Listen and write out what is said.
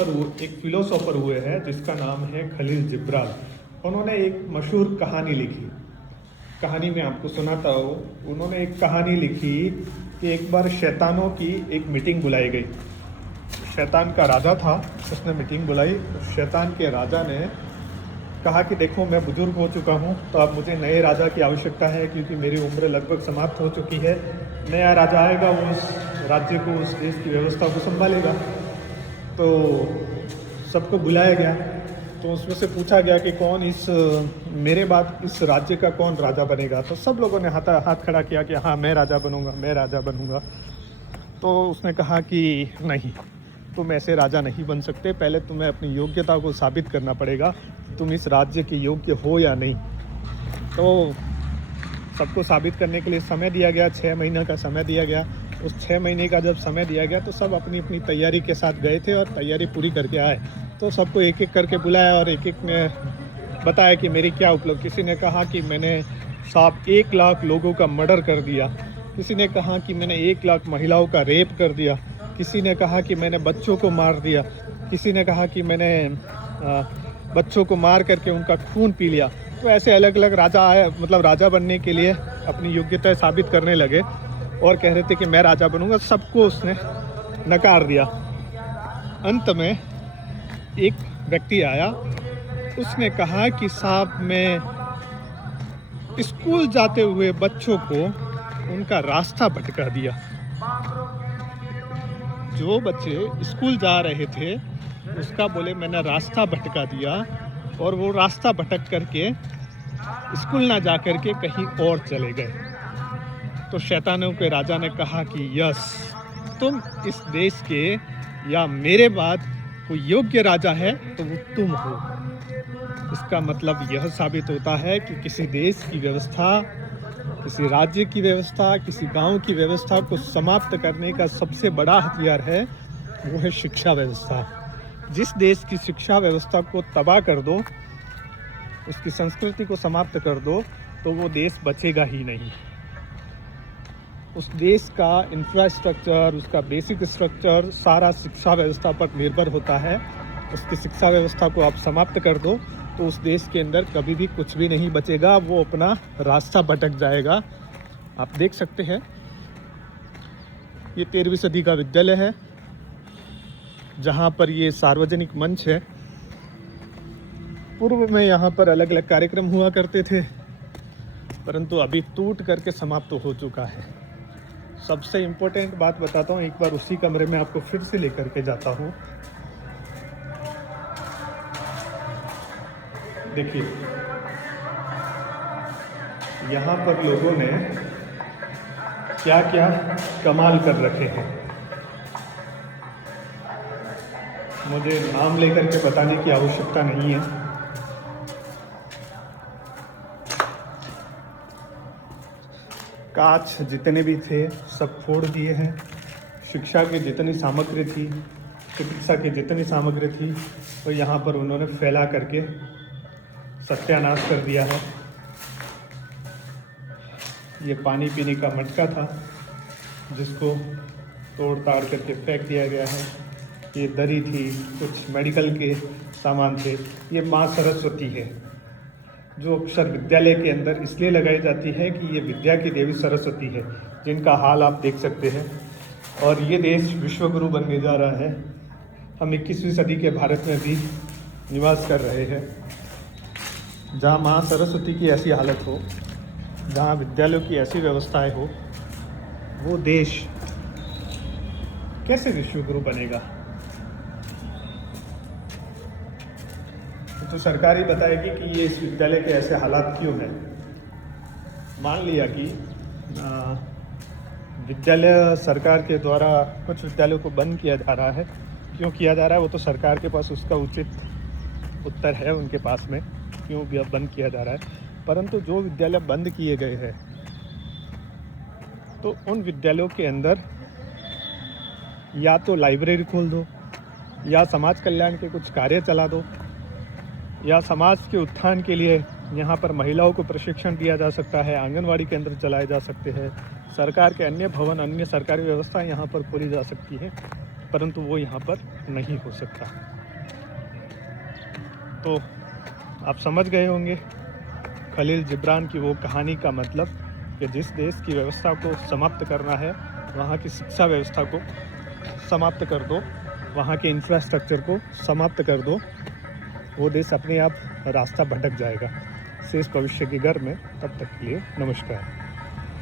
पर वो एक फिलोसोफर हुए हैं जिसका नाम है खलील जिब्रान। उन्होंने एक मशहूर कहानी लिखी। कहानी मैं आपको सुनाता हूँ। उन्होंने एक कहानी लिखी कि एक बार शैतानों की एक मीटिंग बुलाई गई। शैतान का राजा था, उसने मीटिंग बुलाई। शैतान के राजा ने कहा कि देखो, मैं बुजुर्ग हो चुका हूँ, तो अब मुझे नए राजा की आवश्यकता है, क्योंकि मेरी उम्र लगभग समाप्त हो चुकी है। नया राजा आएगा, वो उस राज्य को, उस देश की व्यवस्था को संभालेगा। तो सबको बुलाया गया। तो उसमें से पूछा गया कि कौन मेरे बाद इस राज्य का कौन राजा बनेगा। तो सब लोगों ने हाथ खड़ा किया कि हाँ, मैं राजा बनूंगा, मैं राजा बनूंगा। तो उसने कहा कि नहीं, तुम ऐसे राजा नहीं बन सकते। पहले तुम्हें अपनी योग्यता को साबित करना पड़ेगा, तुम इस राज्य के योग्य हो या नहीं। तो सबको साबित करने के लिए समय दिया गया, 6 महीने का समय दिया गया। उस 6 महीने का जब समय दिया गया तो सब अपनी अपनी तैयारी के साथ गए थे और तैयारी पूरी करके आए। तो सबको एक एक करके बुलाया और एक एक ने बताया कि मेरी क्या उपलब्धि। किसी ने कहा कि मैंने 1 लाख लोगों का मर्डर कर दिया। किसी ने कहा कि मैंने 1 लाख महिलाओं का रेप कर दिया। किसी ने कहा कि मैंने बच्चों को मार दिया। किसी ने कहा कि मैंने बच्चों को मार करके उनका खून पी लिया। तो ऐसे अलग अलग राजा आए, मतलब राजा बनने के लिए अपनी योग्यता साबित करने लगे और कह रहे थे कि मैं राजा बनूंगा। सबको उसने नकार दिया। अंत में एक व्यक्ति आया, उसने कहा कि साहब, मैं स्कूल जाते हुए बच्चों को उनका रास्ता भटका दिया। जो बच्चे स्कूल जा रहे थे उसका बोले मैंने रास्ता भटका दिया, और वो रास्ता भटक करके स्कूल ना जा करके कहीं और चले गए। तो शैतानों के राजा ने कहा कि यस, तुम इस देश के या मेरे बाद कोई योग्य राजा है तो वो तुम हो। इसका मतलब यह साबित होता है कि किसी देश की व्यवस्था, किसी राज्य की व्यवस्था, किसी गांव की व्यवस्था को समाप्त करने का सबसे बड़ा हथियार है, वो है शिक्षा व्यवस्था। जिस देश की शिक्षा व्यवस्था को तबाह कर दो, उसकी संस्कृति को समाप्त कर दो, तो वो देश बचेगा ही नहीं। उस देश का इंफ्रास्ट्रक्चर, उसका बेसिक स्ट्रक्चर सारा शिक्षा व्यवस्था पर निर्भर होता है। उसकी शिक्षा व्यवस्था को आप समाप्त कर दो तो उस देश के अंदर कभी भी कुछ भी नहीं बचेगा, वो अपना रास्ता भटक जाएगा। आप देख सकते हैं, ये 13वीं सदी का विद्यालय है, जहाँ पर ये सार्वजनिक मंच है। पूर्व में यहाँ पर अलग अलग कार्यक्रम हुआ करते थे, परंतु अभी टूट करके समाप्त हो चुका है। सबसे इम्पोर्टेंट बात बताता हूँ, एक बार उसी कमरे में आपको फिर से लेकर के जाता हूँ। देखिए, यहाँ पर लोगों ने क्या क्या कमाल कर रखे हैं। मुझे नाम लेकर के बताने की आवश्यकता नहीं है। कांच जितने भी थे सब फोड़ दिए हैं। शिक्षा की जितनी सामग्री थी, चिकित्सा की जितनी सामग्री थी, तो यहाँ पर उन्होंने फैला करके सत्यानाश कर दिया है। ये पानी पीने का मटका था जिसको तोड़ ताड़ करके फेंक दिया गया है। ये दरी थी, कुछ मेडिकल के सामान थे। ये माँ सरस्वती है, जो अक्सर विद्यालय के अंदर इसलिए लगाई जाती है कि ये विद्या की देवी सरस्वती है, जिनका हाल आप देख सकते हैं। और ये देश विश्वगुरु बनने जा रहा है। हम 21वीं सदी के भारत में भी निवास कर रहे हैं, जहाँ माँ सरस्वती की ऐसी हालत हो, जहाँ विद्यालयों की ऐसी व्यवस्थाएं हो, वो देश कैसे विश्वगुरु बनेगा? तो सरकार ही बताएगी कि ये इस विद्यालय के ऐसे हालात क्यों हैं। मान लिया कि विद्यालय सरकार के द्वारा कुछ विद्यालयों को बंद किया जा रहा है। क्यों किया जा रहा है वो तो सरकार के पास उसका उचित उत्तर है, उनके पास में क्यों बंद किया जा रहा है। परंतु जो विद्यालय बंद किए गए हैं, तो उन विद्यालयों के अंदर या तो लाइब्रेरी खोल दो, या समाज कल्याण के कुछ कार्य चला दो, या समाज के उत्थान के लिए यहाँ पर महिलाओं को प्रशिक्षण दिया जा सकता है, आंगनवाड़ी केंद्र चलाए जा सकते हैं, सरकार के अन्य भवन, अन्य सरकारी व्यवस्था यहाँ पर खोली जा सकती है। परंतु वो यहाँ पर नहीं हो सकता। तो आप समझ गए होंगे खलील जिब्रान की वो कहानी का मतलब, कि जिस देश की व्यवस्था को समाप्त करना है, वहाँ की शिक्षा व्यवस्था को समाप्त कर दो, वहाँ के इंफ्रास्ट्रक्चर को समाप्त कर दो, वो देश अपने आप रास्ता भटक जाएगा। शेष भविष्य की घर में, तब तक के लिए नमस्कार।